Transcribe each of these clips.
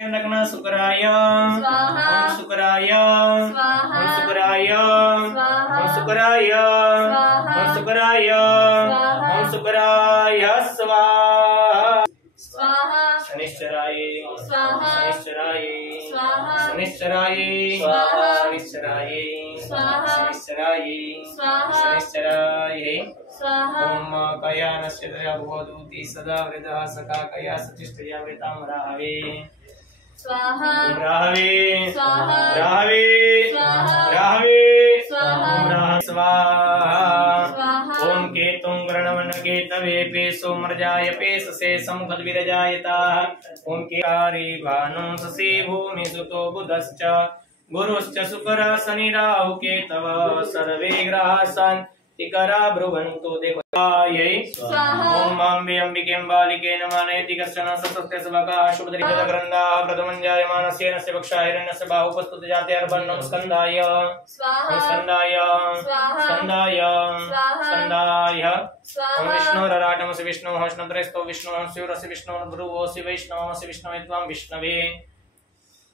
रखना शुक्राय स्वाहा ओम शुक्राय स्वाहा ओम शुक्राय स्वाहा ओम शुक्राय स्वाहा ओम शुक्राय स्वाहा ओम शुक्राय स्वाहा स्वाहा शनिश्चराय स्वाहा शनिश्चराय स्वाहा शनिश्चराय स्वाहा शनिश्चराय स्वाहा शनिश्चराय स्वाहा शनिश्चराय स्वाहा ओम कया नश्यतया भवदूति सदा वृतः सखा कया सचिष्टया वृतां राहवे स्वाहा ओम राहवे स्वाहा राहवे स्वाहा राहवे स्वाहा ओम राह स्वाहा स्वाहा ओम केतुं गृणवन केतवे पेशो मर्जाय पेशसे समुखद विरजायता ओम केकारि भानुं ससि भूमि सुतो बुधश्च गुरुश्च शुक्रः शनि राहु केतव सर्वे ग्रहाः शान्तिकरा ब्रुवन्तु देवतायै स्वाहा ओम माम्बे अंबिकें बालिके नमः नयति कश्चन सतस्य सबकाः शुभदरिग्रन्थाः प्रथमं जायमानस्य नस्य वक्षा हिरण्यस्य बाहुपस्तुत जात्यर्पणं स्कन्धाय स्वाहा स्कन्धाय स्वाहा स्कन्धाय स्वाहा स्कन्धाय ओम स्वाहा विष्णुरराटमसि विष्णुः विष्णुत्रयस्थो विष्णुः शिवरसि विष्णुः ध्रुवोऽसि वैष्णवमसि विष्णवे त्वां विष्णवे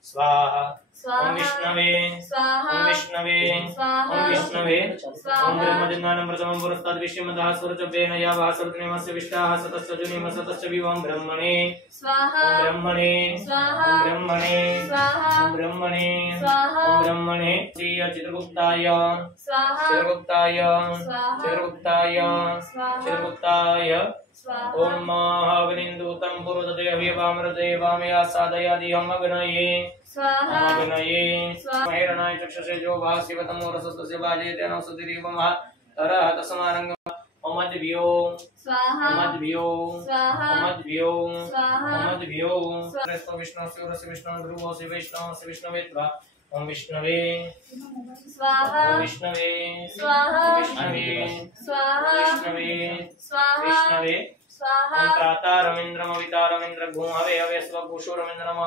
स्वाहा ओम विष्णवे स्वाहा ओम विष्णवे स्वाहा ओम विष्णवे स्वाहा ओम ब्रह्मजन्मानं प्रथमं पुरस्ताद् विश्वमतः सुरचव्येन या वासवदनेमस्य विष्टाः सतश्च जुनिम सतश्च विवं ब्रह्मणे स्वाहा ओम ब्रह्मणे स्वाहा ओम ब्रह्मणे स्वाहा ओम ब्रह्मणे स्वाहा ओम ब्रह्मणे श्री चित्रगुप्ताय स्वाहा चित्रगुप्ताय स्वाहा चित्रगुप्ताय स्वाहा चित्रगुप्ताय स्वाहा ओम महाअग्निन्दूतं पुरुदते हव्यवामृते वामया साधयादिहम् अग्नये स्वाहा अग्नये स्वाहा महिरणाय चक्षुषे जो भासिवतमो रसस्तस्य बाजेते नौसतिरिव तरः तस्मारङ्गम् ओमद्भ्यो स्वाहा ओमद्भ्यो स्वाहा ओमद्भ्यो स्वाहा ओमद्भ्यो क्रस्तो विष्णु शिवरस्य विष्णु ध्रुवोऽसि वैष्णवस्य विष्णवे त्वा ओम विष्णवे स्वाहा ओम विष्णवे स्वाहा विष्णवे स्वाहा विष्णवे स्वाहा विष्णवे स्वाहा ओम त्राता रवीन्द्रमविता रवीन्द्र गुं हवे हवे स्वगुषो रवीन्द्रम